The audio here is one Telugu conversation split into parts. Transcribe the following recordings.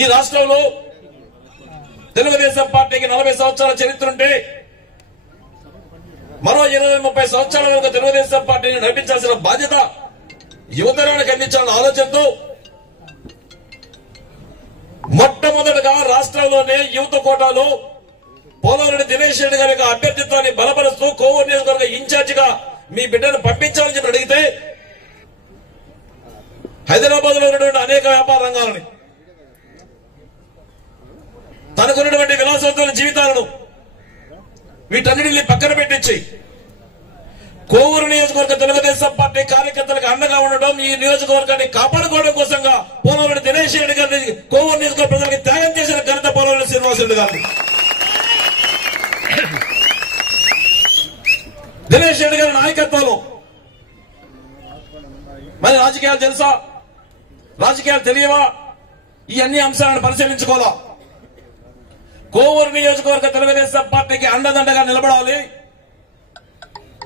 ఈ రాష్ట్రంలో తెలుగుదేశం పార్టీకి 40 సంవత్సరాల చరిత్ర ఉంటే మరో 20-30 సంవత్సరాల వరకు తెలుగుదేశం పార్టీని నడిపించాల్సిన బాధ్యత యువతరానికి అందించాలన్న ఆలోచనతో మొట్టమొదటిగా రాష్ట్రంలోనే యువత కోటాలో పోలవరెడ్డి దినేష్ రెడ్డి గారి అభ్యర్థిత్వాన్ని బలపరుస్తూ కోవూరు నియోజకవర్గ ఇన్ఛార్జిగా మీ బిడ్డను పంపించాలని చెప్పి అడిగితే హైదరాబాద్ లో ఉన్నటువంటి అనేక వ్యాపార రంగాలని తనకున్నటువంటి విలాసవంతమైన జీవితాలను వీటన్నిటిని పక్కన పెట్టించి కోవూరు నియోజకవర్గ తెలుగుదేశం పార్టీ కార్యకర్తలకు అండగా ఉండడం, ఈ నియోజకవర్గాన్ని కాపాడుకోవడం కోసంగా పోలవరెడ్డి దినేష్ రెడ్డి గారిని కోవూరు నియోజకవర్గ ప్రజలకు త్యాగం చేసిన ఘనత పోలవరెడ్డి శ్రీనివాసరెడ్డి గారిని. దినేష్ రెడ్డి గారి నాయకత్వంలో మరి రాజకీయాలు తెలుసా, రాజకీయాలు తెలియవా, ఈ అన్ని అంశాలను పరిశీలించుకోవాలా. కోవూరు నియోజకవర్గ తెలుగుదేశం పార్టీకి అండదండగా నిలబడాలి,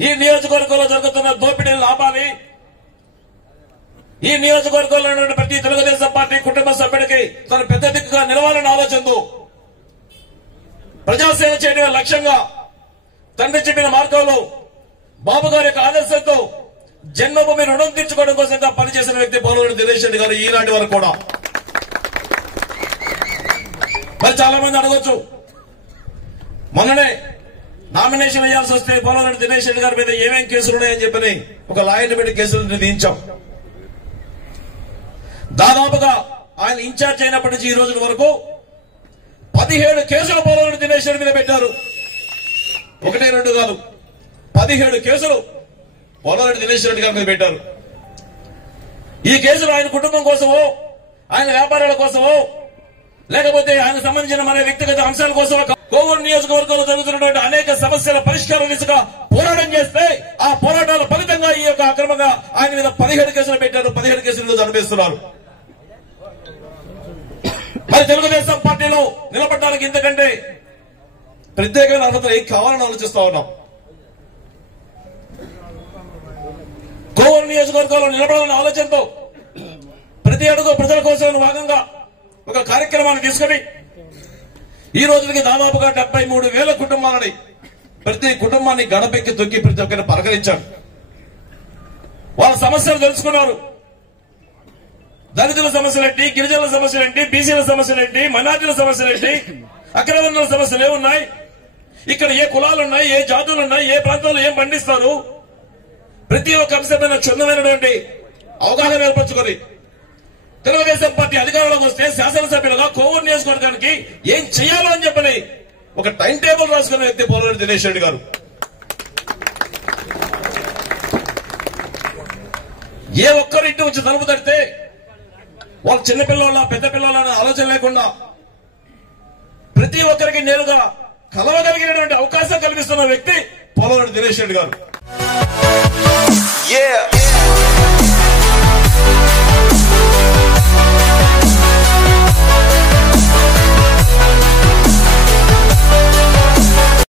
ఈ నియోజకవర్గంలో జరుగుతున్న దోపిడీలను ఆపాలి, ఈ నియోజకవర్గంలో ఉన్న ప్రతి తెలుగుదేశం పార్టీ కుటుంబ సభ్యుడికి తన పెద్ద దిక్కుగా నిలవాలన్న ఆలోచనతో ప్రజాసేవ చేయడమే లక్ష్యంగా తండ్రి చెప్పిన మార్గంలో బాబు గారి యొక్క ఆదర్శంతో జన్మభూమి రుణం తీర్చుకోవడం కోసంగా పనిచేసిన వ్యక్తి పోలవరెడ్డి దినేష్ రెడ్డి గారు ఈనాటి వరకు కూడా. మరి చాలా మంది అడగొచ్చు, మొన్ననే నామినేషన్ వేయాల్సి వస్తే పోలవరెడ్డి దినేష్ రెడ్డి గారి మీద ఏమేం కేసులు ఉన్నాయని చెప్పని ఒక లాయర్ని పెట్టి కేసులు విధించాం. దాదాపుగా ఆయన ఇన్ఛార్జ్ అయినప్పటి నుంచి ఈ రోజు వరకు 17 కేసులు పోలవరెడ్డి దినేష్ రెడ్డి మీద పెట్టారు. 1-2 కాదు, 17 కేసులు పోలవరెడ్డి దినేష్ రెడ్డి గారి మీద పెట్టారు. ఈ కేసులు ఆయన కుటుంబం కోసమో, ఆయన వ్యాపారాల కోసమో, లేకపోతే ఆయన సంబంధించిన మన వ్యక్తిగత అంశాల కోసం కోవూరు నియోజకవర్గంలో జరుగుతున్నటువంటి అనేక సమస్యల పరిష్కారం దిశగా పోరాటం చేస్తే ఆ పోరాటాల ఫలితంగా ఈ యొక్క అక్రమంగా ఆయన మీద 17 కేసులు పెట్టారు. 17 కేసులు అనుభవిస్తున్నారు. మరి తెలుగుదేశం పార్టీలో నిలబడడానికి ఇంతకంటే ప్రత్యేకమైన అర్హతలు ఏం కావాలని ఆలోచిస్తా ఉన్నాం. కోవూరు నియోజకవర్గంలో నిలబడాలన్న ఆలోచనతో ప్రతి అడుగు ప్రజల కోసం భాగంగా ఒక కార్యక్రమాన్ని తీసుకుని ఈ రోజుకి దాదాపుగా 73,000 కుటుంబాలని ప్రతి కుటుంబాన్ని గడపెక్కి తొక్కి ప్రతి ఒక్కరిని పలకరించారు. వాళ్ళ సమస్యలు తెలుసుకున్నారు. దళితుల సమస్యలేంటి, గిరిజనుల సమస్యలేంటి, బీసీల సమస్యలేంటి, మైనార్టీల సమస్యలేంటి, అగ్రవర్ణాల సమస్యలు ఏమున్నాయి, ఇక్కడ ఏ కులాలున్నాయి, ఏ జాతులున్నాయి, ఏ ప్రాంతాల్లో ఏం పండిస్తారు, ప్రతి ఒక్క అంశమైన క్షుణ్ణమైనటువంటి అవగాహన ఏర్పరచుకొని తెలుగుదేశం పార్టీ అధికారంలోకి వస్తే శాసనసభ్యులుగా కోవూరు నియోజకవర్గానికి ఏం చేయాలో అని చెప్పని ఒక టైం టేబుల్ రాసుకున్న వ్యక్తి పోలవరెడ్డి దినేష్ రెడ్డి గారు. ఏ ఒక్కరు ఇంటి వచ్చి తలుపు తడితే వాళ్ళు చిన్నపిల్లల పెద్ద పిల్లల ఆలోచన లేకుండా ప్రతి ఒక్కరికి నేరుగా కలవగలిగినటువంటి అవకాశం కల్పిస్తున్న వ్యక్తి పోలవరెడ్డి దినేష్ రెడ్డి గారు.